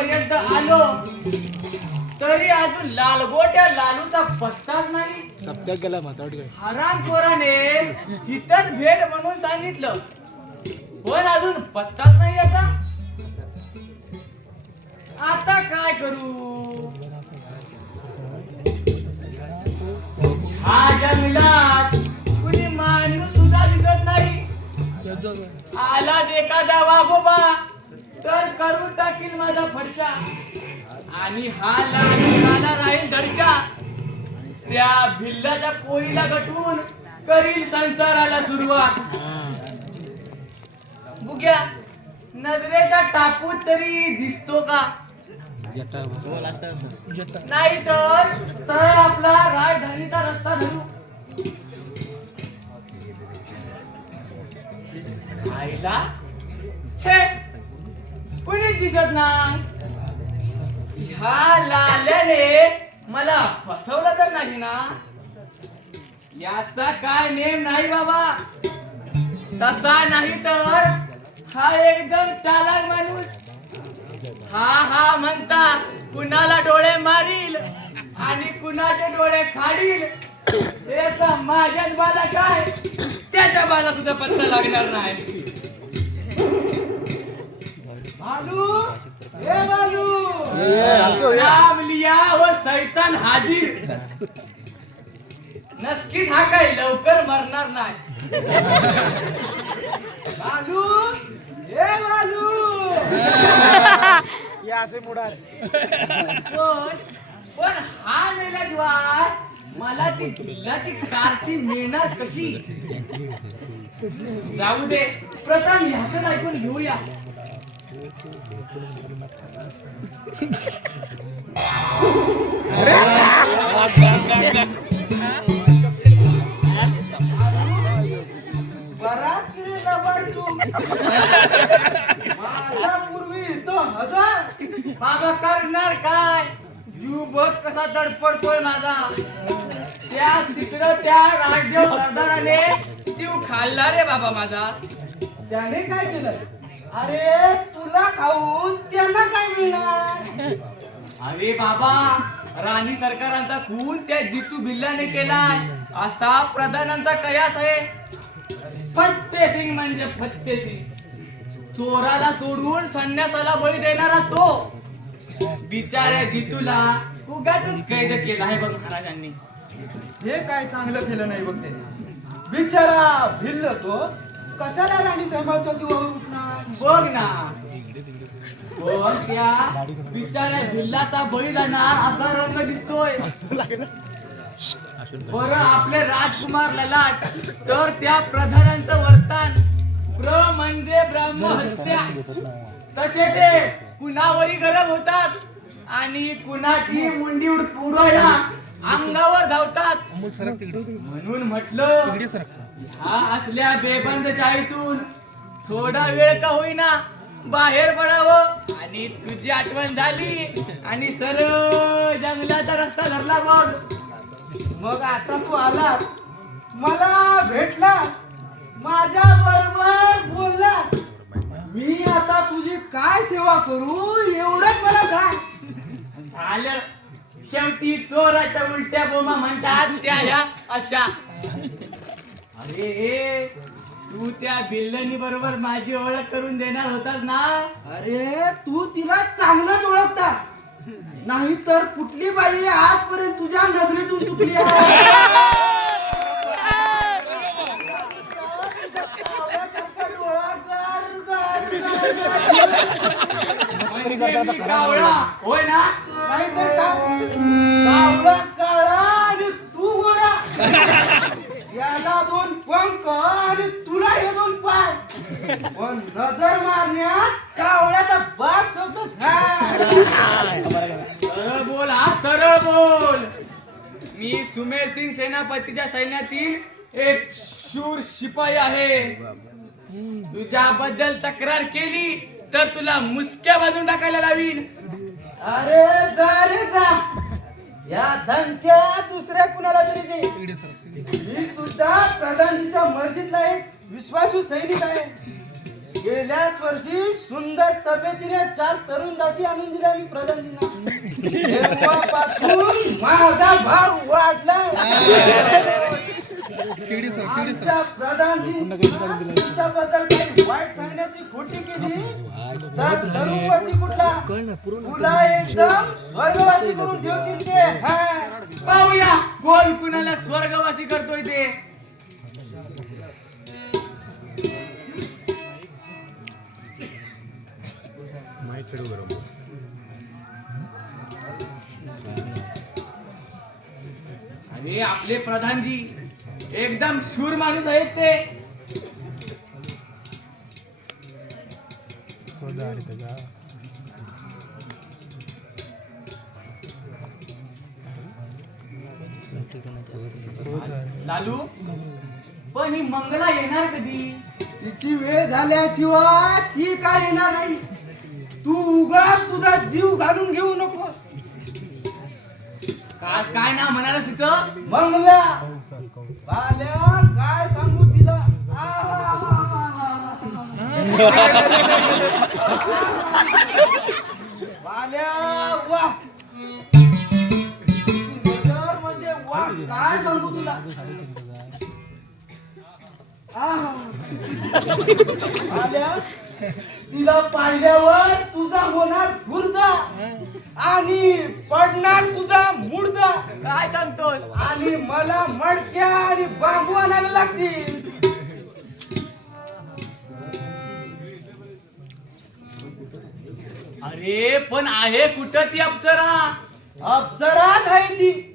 पर्यंत आलो तरी अजून लालगोट्या लालूचा पत्ताच नाही. सप्त्यात गेला म्हातावट हरामखोराने इथंच भेट म्हणून सांगितलं. पण अजून पत्ताच नाही याचा. आता काय करू? हा जंगलात कुणी माणूस सुद्धा दिसत नाही. आलाच एखादा वाघोबा. तर करून टाकील माझा फडशा. आणि हा लहान झाला राहील दर्शा त्या भिल्लाच्या पोरीला गटून करील संसाराला सुरुवात. बुग्या नजरेचा टापूत तरी दिसतो का? नाही तर सरळ आपला राजधानीचा रस्ता धरू. आईला दिसत नाही. ह्या लाल्याने मला फसवलं तर नाही ना? याचा काय नेम नाही बाबा. तसा नाही तर हा एकदम चालाक माणूस. हा हा म्हणता कुणाला डोळे मारील आणि कुणाचे डोळे खाडील? हे माझ्याच बाला काय? त्याच्या बाला सुद्धा पत्ता लागणार नाही. बालू नाम लिया व सैतान हाजीर. नक्कीच हा काही लवकर मरणार नाही. बालू हे बालू हे असे मुडार पण पण हा मेल्याशिवाय मला ती भिल्लाची कारती मिळणार कशी? जाऊ दे. प्रथम ह्याच ऐकून घेऊया. पूर्वी तो हजार बाबा करणार काय जीव बघ कसा तडपडतोय माझा त्या तिकडं त्या राज्य सरदाराने जीव खाल्ला रे बाबा माझा त्याने काय केलं अरे तुला खाऊन त्यांना काय मिळणार? अरे बाबा राणी सरकारांचा खून त्या जितू बिल्लाने केलाय. असा प्रधानांचा कयास आहे. फत्ते सिंग म्हणजे फत्ते सिंग. चोराला सोडून संन्यासाला बळी देणारा तो. बिचाऱ्या जितूला उगाच कैद केला आहे बघ महाराजांनी. हे काय चांगलं केलं नाही बघ त्याने. बिचारा भिल्ल तो. कशाला राणी साहेबांच्या जीवावर उठणार? बघ ना. पण त्या बिचाऱ्या भिल्लाचा बळी जाणार असा रंग दिसतोय. बरं आपले राजकुमार ललाट तर त्या प्रधानांचं वर्तन प्र म्हणजे ब्रह्म हत्या तसे ते कुणावरी गरम होतात आणि कुणाची मुंडी उड- उडवायला अंगावर धावतात. म्हणून म्हटलं ह्या असल्या बेबंद शाळेतून थोडा वेळ का होईना बाहेर पडावं आणि तुझी आठवण झाली आणि सरळ जंगलाचा रस्ता धरला बघ मग आता तू आला मला भेटला माझ्या बरोबर बोलला मी आता तुझी काय सेवा करू एवढंच मला सांग. झालं. शेवटी चोराच्या उलट्या बोमा म्हणतात त्या ह्या अशा. अरे तू त्या बिल्लनी बरोबर माझी ओळख करून देणार होतास ना? अरे तू तिला चांगलंच ओळखतास. नाही तर कुठली बाई आजपर्यंत तुझ्या नजरेतून चुकली आहे. म्हणजे कावळा होय ना? नाहीतर कावळा काळा आणि तू गोरा. दोन पंख आणि तुला हे दोन पाय. पण नजर मारण्यात कावळ्याचा बाप शब्द सरळ बोल हा सरळ बोल. मी सुमेर सिंग सेनापतीच्या सैन्यातील एक शूर शिपाई आहे. तुझ्याबद्दल तक्रार केली तर तुला मुसक्या बांधून टाकायला लावीन. अरे जा रे जा. या धमक्या दुसऱ्या कुणाला तरी दे. मी सुद्धा प्रधानजीच्या मर्जीतला एक विश्वासू सैनिक आहे. गेल्याच वर्षी सुंदर तब्येतीने चार तरुण दासी आणून दिल्या मी प्रधानजींना. तेव्हापासून माझा भार वाढलाय. आमच्या प्रधानजी तुमच्याबद्दल काही वाईट सांगण्याची खोटी केली? तर तरुणवासी कुठला? तुला एकदम स्वर्गवासी करून ठेवतील ते. हा. पाहूया कोण कुणाला स्वर्गवासी करतोय ते. आणि आपले प्रधानजी एकदम शूर माणूस आहेत ते. लालू पण ही मंगला येणार कधी? तिची वेळ झाल्याशिवाय ती काय येणार नाही. तू उगा तुझा जीव घालून घेऊ नकोस. काय काय ना म्हणाला तिचं? मंगला. बाल्या म्हणजे वा काय सांगू तुला तिला पाहिल्यावर तुझा होणार गुर्दा आणि पडणार तुझा मुर्दा काय सांगतोस? आणि मला मडक्या आणि बांबू आणायला लागतील. अरे पण आहे कुठं ती अप्सरा? अप्सराच आहे ती.